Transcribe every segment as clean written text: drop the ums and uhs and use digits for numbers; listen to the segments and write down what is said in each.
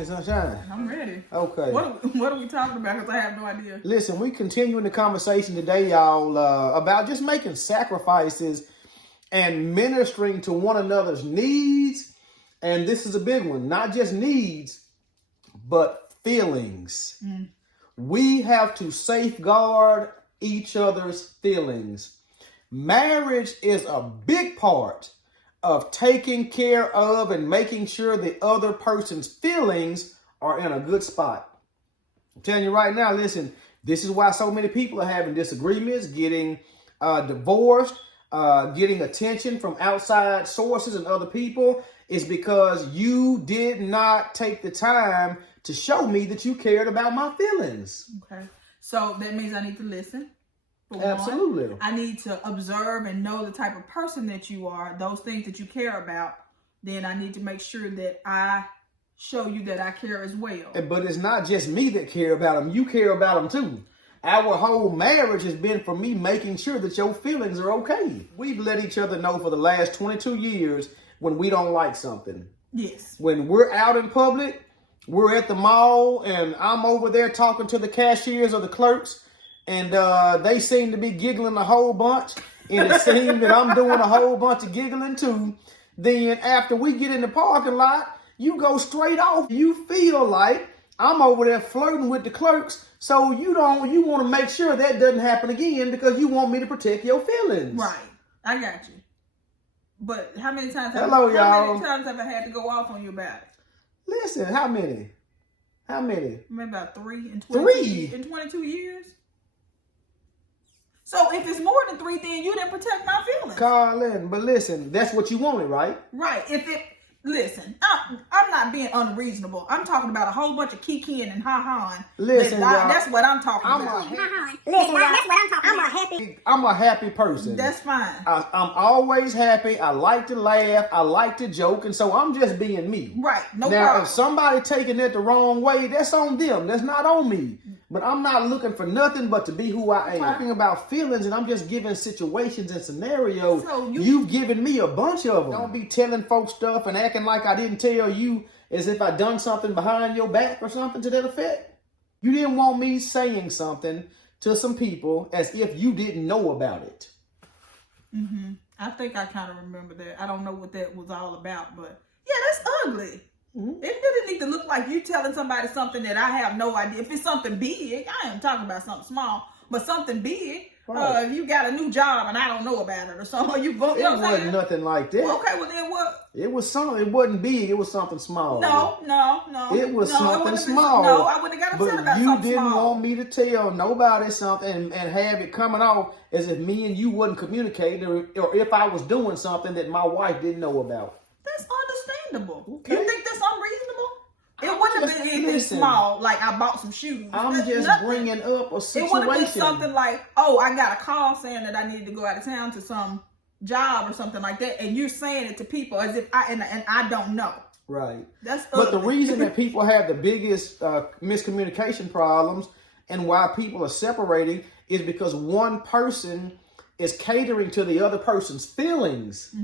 ready, Sunshine? I'm ready. Okay. What are we talking about? Because I have no idea. Listen, we continuing the conversation today, y'all, about just making sacrifices and ministering to one another's needs. And this is a big one. Not just needs, but feelings. We have to safeguard each other's feelings. Marriage is a big part of taking care of and making sure the other person's feelings are in a good spot. I'm telling you right now, listen, this is why so many people are having disagreements, getting divorced, getting attention from outside sources and other people, is because you did not take the time to show me that you cared about my feelings. Okay. So that means I need to listen. Absolutely. One, I need to observe and know the type of person that you are, those things that you care about. Then I need to make sure that I show you that I care as well. But it's not just me that care about them. You care about them too. Our whole marriage has been for me making sure that your feelings are okay. We've let each other know for the last 22 years when we don't like something. Yes. When we're out in public, we're at the mall, and I'm over there talking to the cashiers or the clerks, and they seem to be giggling a whole bunch, and it seems that I'm doing a whole bunch of giggling too. Then after we get in the parking lot, you go straight off. You feel like I'm over there flirting with the clerks, so you want to make sure that doesn't happen again because you want me to protect your feelings. Right. I got you. But how many times have I had to go off on you about it? Listen, how many? Maybe about 3 in 22 years. So if it's more than 3, then you didn't protect my feelings. Carlin, but listen, that's what you wanted, right? Right. Listen, I'm not being unreasonable. I'm talking about a whole bunch of kikiing and ha-haing. Listen, that's what I'm talking about. I'm a happy person. That's fine. I'm always happy. I like to laugh. I like to joke. And so I'm just being me. Right. No now, problem. If somebody taking it the wrong way, that's on them. That's not on me. But I'm not looking for nothing but to be who I am. Talking about feelings, and I'm just giving situations and scenarios. So you've given me a bunch of them. Don't be telling folks stuff and acting like I didn't tell you as if I done something behind your back or something to that effect. You didn't want me saying something to some people as if you didn't know about it. Mm-hmm. I think I kind of remember that. I don't know what that was all about, but yeah, that's ugly. Mm-hmm. It doesn't need to look like you telling somebody something that I have no idea. If it's something big, I ain't talking about something small, but something big. Right. If you got a new job and I don't know about it or something, you go. It wasn't nothing like that. Well, okay, well then what? It was something. It wasn't big. It was something small. No. It was something small. No, I wouldn't have got upset about something small. But you didn't want me to tell nobody something and have it coming off as if me and you wasn't communicating, or if I was doing something that my wife didn't know about. That's understandable. Okay. You think that's unreasonable? It wouldn't have been anything small, like I bought some shoes. I'm just bringing up a situation. It would have been something like, oh, I got a call saying that I needed to go out of town to some job or something like that, and you're saying it to people as if I don't know. Right. That's but the reason that people have the biggest miscommunication problems and why people are separating is because one person is catering to the other person's feelings,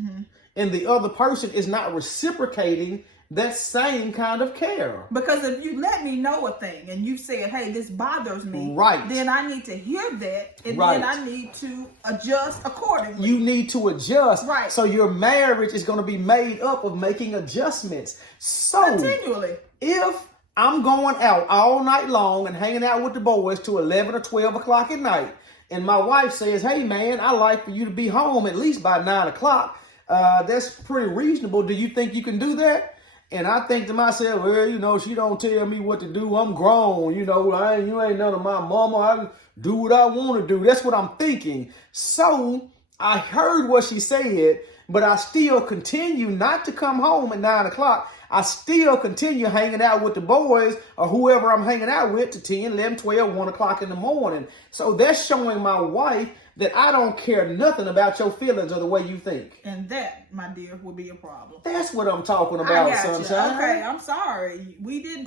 and the other person is not reciprocating that same kind of care. Because if you let me know a thing and you said, hey, this bothers me, right, then I need to hear that, and then I need to adjust accordingly. You need to adjust. Right. So your marriage is going to be made up of making adjustments. So continually. If I'm going out all night long and hanging out with the boys till 11 or 12 o'clock at night, and my wife says, hey man, I like for you to be home at least by 9 o'clock, that's pretty reasonable. Do you think you can do that? And I think to myself, well, she don't tell me what to do. I'm grown, you ain't none of my mama. I do what I want to do. That's what I'm thinking. So I heard what she said, but I still continue not to come home at 9 o'clock. I still continue hanging out with the boys or whoever I'm hanging out with to 10, 11, 12, 1 o'clock in the morning. So that's showing my wife that I don't care nothing about your feelings or the way you think. And that, my dear, would be a problem. That's what I'm talking about, Sunshine. Okay, I'm sorry. We didn't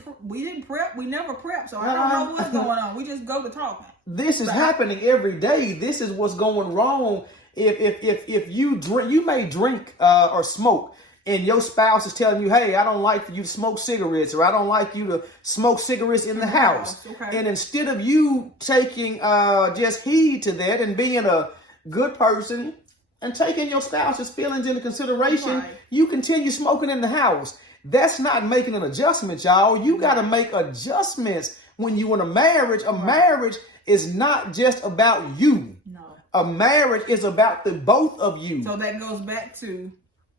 prep. We never prep, so I don't know what's going on. We just go to talking. This is happening every day. This is what's going wrong. If you drink, you may drink or smoke, and your spouse is telling you, hey, I don't like for you to smoke cigarettes, or I don't like you to smoke cigarettes in the house. Okay. And instead of you taking just heed to that and being a good person and taking your spouse's feelings into consideration, Right. you continue smoking in the house. That's not making an adjustment, y'all. You got to make adjustments when you in a marriage. A marriage is not just about you. No. A marriage is about the both of you. So that goes back to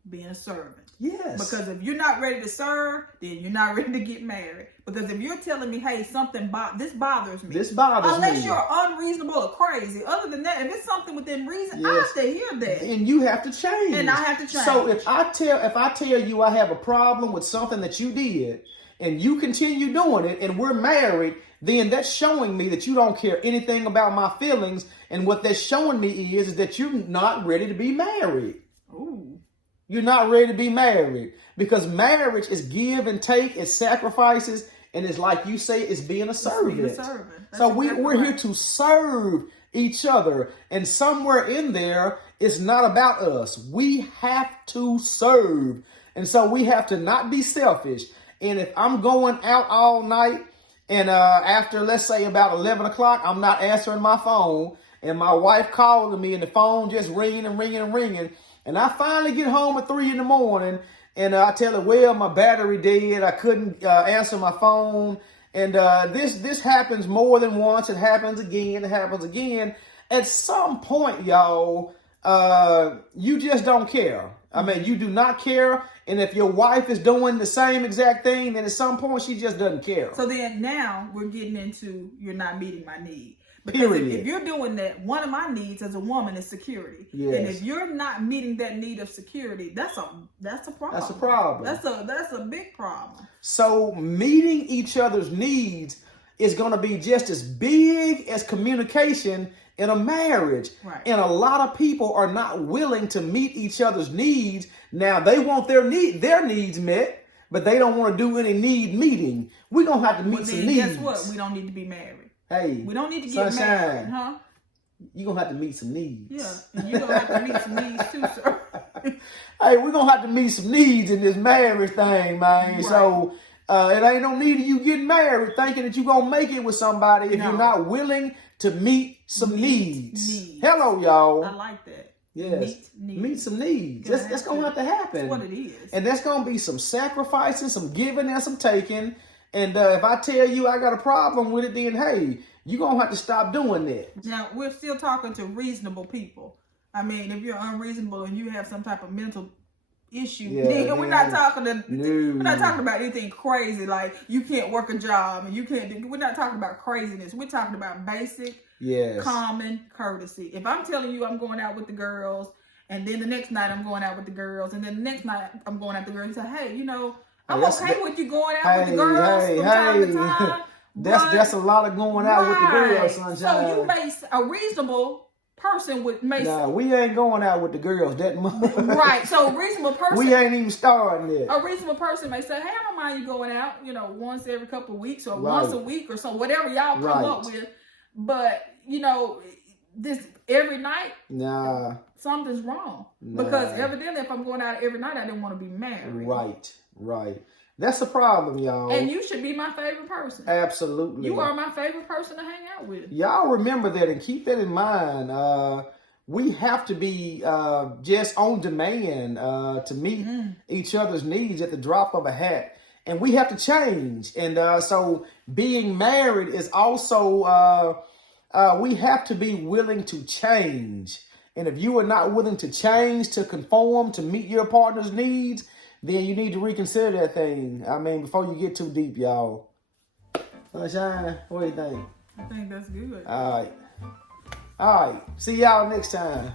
being a servant. Yes. Because if you're not ready to serve, then you're not ready to get married. Because if you're telling me, hey, this bothers me. This bothers unless me. you're unreasonable or crazy. Other than that, if it's something within reason, I Yes. have to hear that. And you have to change. And I have to change. So if I tell you I have a problem with something that you did, and you continue doing it, and we're married, then that's showing me that you don't care anything about my feelings. And what that's showing me is that you're not ready to be married. Ooh. You're not ready to be married, because marriage is give and take, it's sacrifices, and it's like you say, it's being a servant. Being a servant. That's So exactly we're here right. to serve each other, and somewhere in there, it's not about us. We have to serve, and so we have to not be selfish. And if I'm going out all night, and after, let's say, about 11 o'clock, I'm not answering my phone, and my wife calling me, and the phone just ringing and ringing and ringing, and I finally get home at 3 in the morning, and I tell her, well, my battery dead. I couldn't answer my phone. And this happens more than once. It happens again. It happens again. At some point, y'all, you just don't care. I mean, you do not care. And if your wife is doing the same exact thing, then at some point she just doesn't care. So then now we're getting into you're not meeting my need. Because Period. if you're doing that, one of my needs as a woman is security. Yes. And if you're not meeting that need of security, that's a problem. That's a problem. That's a big problem. So meeting each other's needs is going to be just as big as communication in a marriage. Right. And a lot of people are not willing to meet each other's needs. Now they want their needs met, but they don't want to do any need meeting. We're going to have to meet some needs. Guess what? We don't need to be married. Hey, we don't need to get sunshine, married, huh? You're going to have to meet some needs. Yeah, and you're going to have to meet some needs too, sir. Hey, we're going to have to meet some needs in this marriage thing, man. Right. So it ain't no need of you getting married thinking that you're going to make it with somebody if you're not willing to meet some needs. Hello, y'all. I like that. Yes. Meet some needs. That's going to have to happen. That's what it is. And that's going to be some sacrificing, some giving and some taking. And if I tell you I got a problem with it, then hey, you're going to have to stop doing that. Now, we're still talking to reasonable people. I mean, if you're unreasonable and you have some type of mental issue, then we're not talking about anything crazy like you can't work a job and you can't. We're not talking about craziness. We're talking about basic, common courtesy. If I'm telling you I'm going out with the girls, and then the next night I'm going out with the girls, and then the next night I'm going out with the girls, and say, hey, you know, I'm okay with you going out with the girls from time to time. That's a lot of going out with the girls, sunshine. So you may, a reasonable person Nah, we ain't going out with the girls that much. Right. So a reasonable person. We ain't even starting yet. A reasonable person may say, hey, I don't mind you going out, you know, once every couple of weeks or once a week or so, whatever y'all come up with. But, you know, this every night, something's wrong. Because evidently if I'm going out every night, I didn't want to be married. Right. That's a problem, y'all. And you should be my favorite person. Absolutely. You are my favorite person to hang out with. Y'all remember that and keep that in mind. We have to be just on demand to meet each other's needs at the drop of a hat. And we have to change. And so being married is also, we have to be willing to change. And if you are not willing to change, to conform, to meet your partner's needs, then you need to reconsider that thing. I mean, before you get too deep, y'all. Sunshine, what do you think? I think that's good. All right. See y'all next time.